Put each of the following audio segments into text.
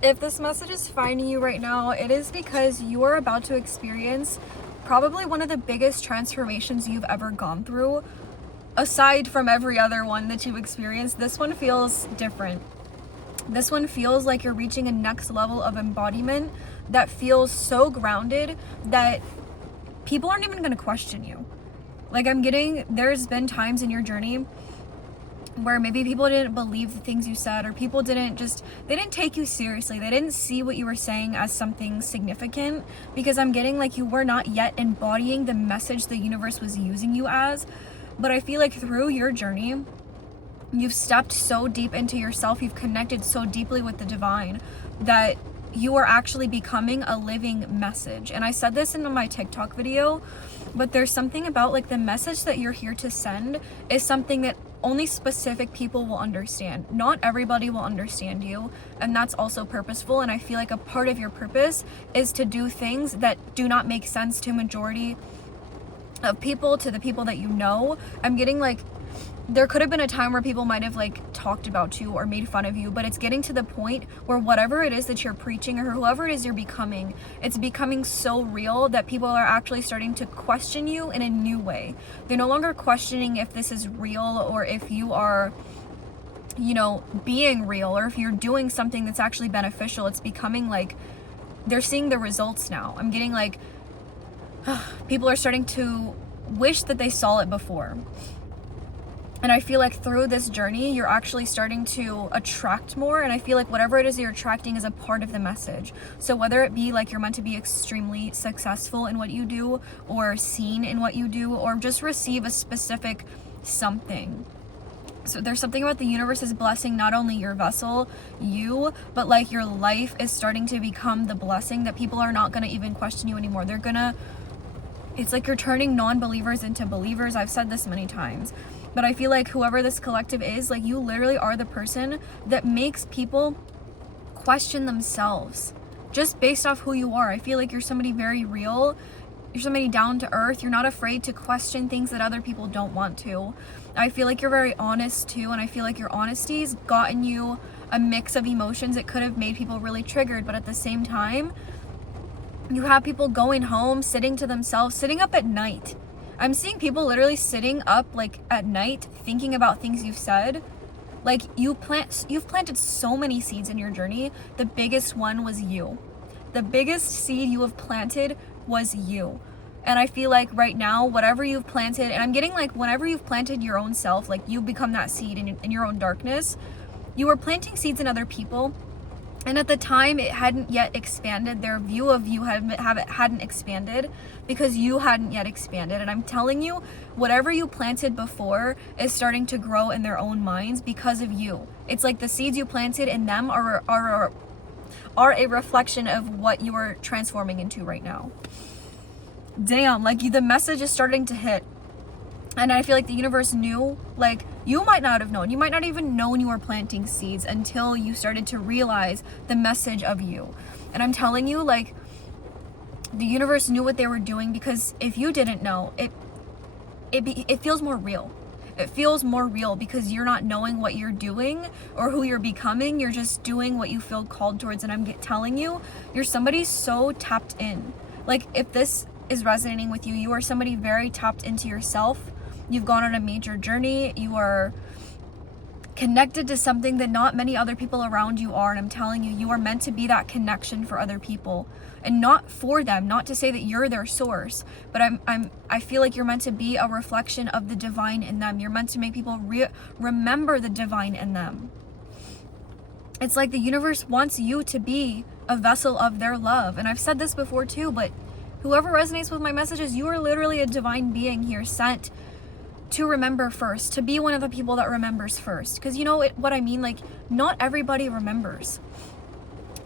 If this message is finding you right now, it is because you are about to experience probably one of the biggest transformations you've ever gone through. Aside from every other one that you've experienced, this one feels different. This one feels like you're reaching a next level of embodiment that feels so grounded that people aren't even going to question you. Like, there's been times in your journey where maybe people didn't believe the things you said, or people they didn't take you seriously. They didn't see what you were saying as something significant, because I'm getting like you were not yet embodying the message the universe was using you as. But I feel like through your journey, you've stepped so deep into yourself, you've connected so deeply with the divine that you are actually becoming a living message. And I said this in my TikTok video, but there's something about like the message that you're here to send is something that only specific people will understand. Not everybody will understand you, and that's also purposeful. And I feel like a part of your purpose is to do things that do not make sense to majority of people, to the people that you know. I'm getting like there could have been a time where people might have like talked about you or made fun of you, but it's getting to the point where whatever it is that you're preaching or whoever it is you're becoming, it's becoming so real that people are actually starting to question you in a new way. They're no longer questioning if this is real or if you are, being real, or if you're doing something that's actually beneficial. It's becoming like they're seeing the results now. I'm getting like people are starting to wish that they saw it before. And I feel like through this journey, you're actually starting to attract more. And I feel like whatever it is you're attracting is a part of the message. So whether it be like you're meant to be extremely successful in what you do, or seen in what you do, or just receive a specific something. So there's something about the universe is blessing not only your vessel, but like your life is starting to become the blessing that people are not going to even question you anymore. It's like you're turning non-believers into believers. I've said this many times. But I feel like whoever this collective is, like you literally are the person that makes people question themselves just based off who you are. I feel like you're somebody very real. You're somebody down to earth. You're not afraid to question things that other people don't want to. I feel like you're very honest too, and I feel like your honesty's gotten you a mix of emotions. It could have made people really triggered, but at the same time, you have people going home, sitting to themselves, sitting up at night. I'm seeing people literally sitting up like at night thinking about things you've said. Like you've planted so many seeds in your journey. The biggest one was you. The biggest seed you have planted was you. And I feel like right now, whatever you've planted, and I'm getting like whenever you've planted your own self, like you become that seed in your own darkness, you were planting seeds in other people. And at the time, it hadn't yet expanded. Their view of you hadn't expanded because you hadn't yet expanded. And I'm telling you, whatever you planted before is starting to grow in their own minds because of you. It's like the seeds you planted in them are a reflection of what you are transforming into right now. Damn, like the message is starting to hit. And I feel like the universe knew, like you might not have known. You might not even known you were planting seeds until you started to realize the message of you. And I'm telling you, like the universe knew what they were doing, because if you didn't know, it feels more real. It feels more real because you're not knowing what you're doing or who you're becoming. You're just doing what you feel called towards. And I'm telling you, you're somebody so tapped in. Like if this is resonating with you, you are somebody very tapped into yourself. You've gone on a major journey. You are connected to something that not many other people around you are. And I'm telling you, you are meant to be that connection for other people, and not for them. Not to say that you're their source, but I feel like you're meant to be a reflection of the divine in them. You're meant to make people remember the divine in them. It's like the universe wants you to be a vessel of their love. And I've said this before too, but whoever resonates with my messages, you are literally a divine being here sent to remember first, to be one of the people that remembers first. Because you know what I mean? Like, not everybody remembers.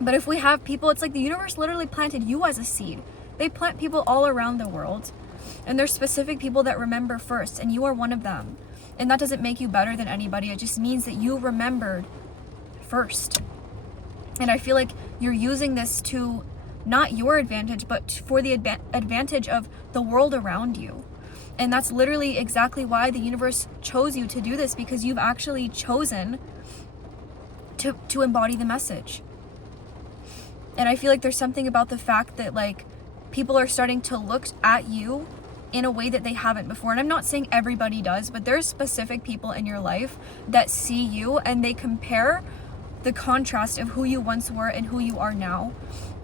But if we have people, it's like the universe literally planted you as a seed. They plant people all around the world. And there's specific people that remember first, and you are one of them. And that doesn't make you better than anybody. It just means that you remembered first. And I feel like you're using this to not your advantage, but for the advantage of the world around you. And that's literally exactly why the universe chose you to do this, because you've actually chosen to embody the message. And I feel like there's something about the fact that like people are starting to look at you in a way that they haven't before. And I'm not saying everybody does, but there's specific people in your life that see you and they compare the contrast of who you once were and who you are now.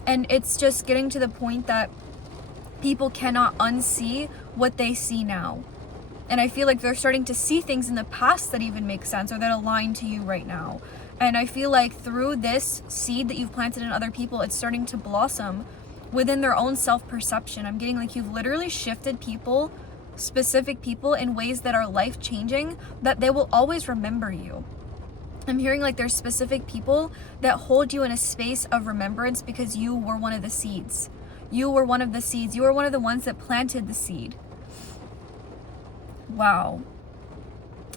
And it's just getting to the point that people cannot unsee what they see now. And I feel like they're starting to see things in the past that even make sense or that align to you right now. And I feel like through this seed that you've planted in other people, it's starting to blossom within their own self-perception. I'm getting like you've literally shifted people, specific people, in ways that are life-changing, that they will always remember you. I'm hearing like there's specific people that hold you in a space of remembrance because you were one of the seeds. You were one of the seeds. You were one of the ones that planted the seed. Wow.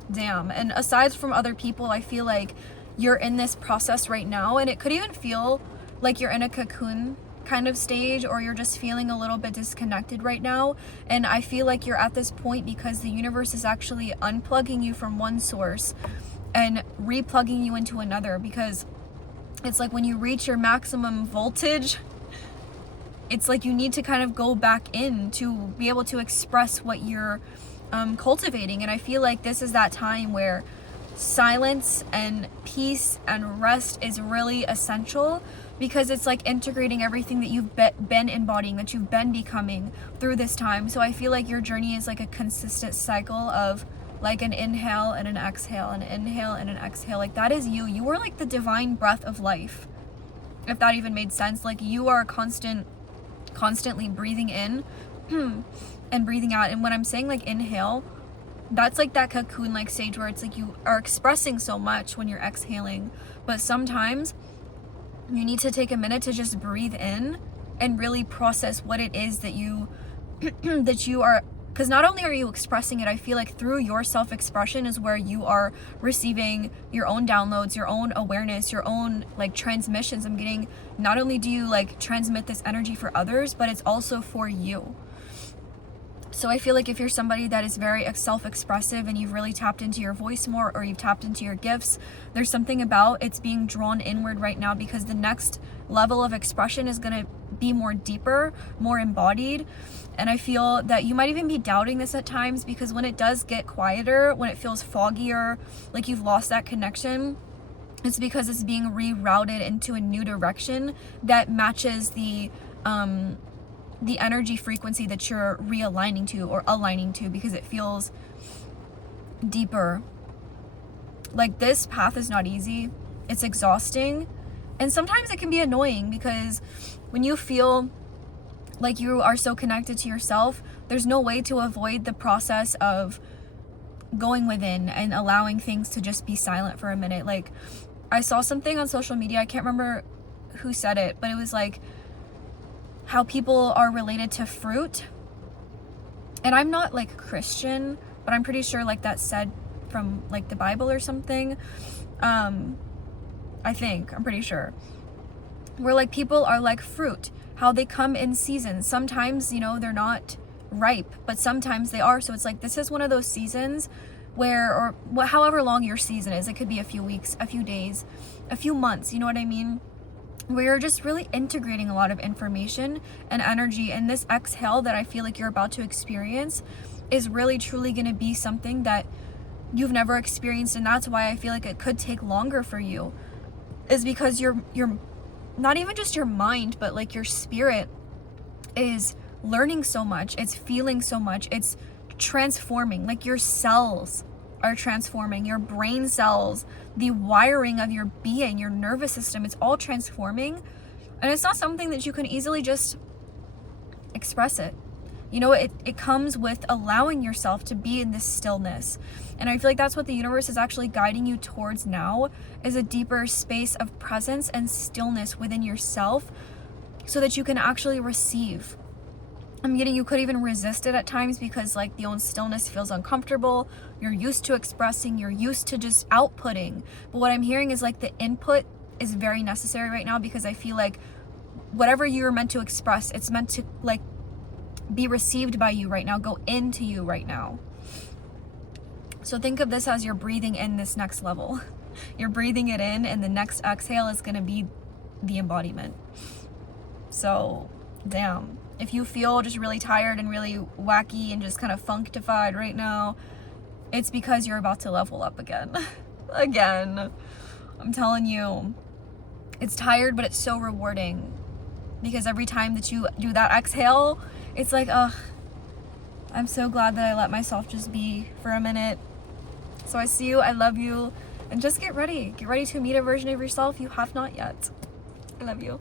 Damn. And aside from other people, I feel like you're in this process right now, and it could even feel like you're in a cocoon kind of stage, or you're just feeling a little bit disconnected right now. And I feel like you're at this point because the universe is actually unplugging you from one source and replugging you into another, because it's like when you reach your maximum voltage, it's like you need to kind of go back in to be able to express what you're cultivating. And I feel like this is that time where silence and peace and rest is really essential, because it's like integrating everything that you've been embodying, that you've been becoming through this time. So I feel like your journey is like a consistent cycle of like an inhale and an exhale, an inhale and an exhale. Like that is you. You are like the divine breath of life, if that even made sense. Like you are constantly breathing in and breathing out. And when I'm saying like inhale, that's like that cocoon like stage where it's like you are expressing so much when you're exhaling, but sometimes you need to take a minute to just breathe in and really process what it is that you that you are, because not only are you expressing it, I feel like through your self-expression is where you are receiving your own downloads, your own awareness, your own like transmissions. I'm getting, not only do you like transmit this energy for others, but it's also for you. So I feel like if you're somebody that is very self-expressive and you've really tapped into your voice more, or you've tapped into your gifts, there's something about it's being drawn inward right now, because the next level of expression is going to be more deeper, more embodied. And I feel that you might even be doubting this at times, because when it does get quieter, when it feels foggier, like you've lost that connection, it's because it's being rerouted into a new direction that matches the energy frequency that you're realigning to or aligning to, because it feels deeper. Like this path is not easy. It's exhausting. And sometimes it can be annoying, because when you feel like you are so connected to yourself, there's no way to avoid the process of going within and allowing things to just be silent for a minute. Like I saw something on social media, I can't remember who said it, but it was like how people are related to fruit. And I'm not like Christian, but I'm pretty sure like that's said from like the Bible or something. I'm pretty sure. Where like people are like fruit, how they come in seasons. Sometimes, you know, they're not ripe, but sometimes they are. So it's like, this is one of those seasons where, or however long your season is, it could be a few weeks, a few days, a few months, you know what I mean? Where you're just really integrating a lot of information and energy. And this exhale that I feel like you're about to experience is really truly going to be something that you've never experienced. And that's why I feel like it could take longer for you, is because you're not even just your mind, but like your spirit is learning so much. It's feeling so much. It's transforming. Like your cells are transforming, your brain cells, the wiring of your being, your nervous system, it's all transforming. And it's not something that you can easily just express it. You know, it comes with allowing yourself to be in this stillness. And I feel like that's what the universe is actually guiding you towards now, is a deeper space of presence and stillness within yourself, so that you can actually receive. I'm getting, you could even resist it at times, because like the own stillness feels uncomfortable. You're used to expressing, you're used to just outputting. But what I'm hearing is like the input is very necessary right now, because I feel like whatever you're meant to express, it's meant to like be received by you right now, go into you right now. So think of this as you're breathing in this next level. You're breathing it in, and the next exhale is going to be the embodiment. So, damn. If you feel just really tired and really wacky and just kind of functified right now, it's because you're about to level up again. Again. I'm telling you, it's tired, but it's so rewarding. Because every time that you do that exhale, it's like, ugh, I'm so glad that I let myself just be for a minute. So I see you, I love you, and just get ready. Get ready to meet a version of yourself you have not yet. I love you.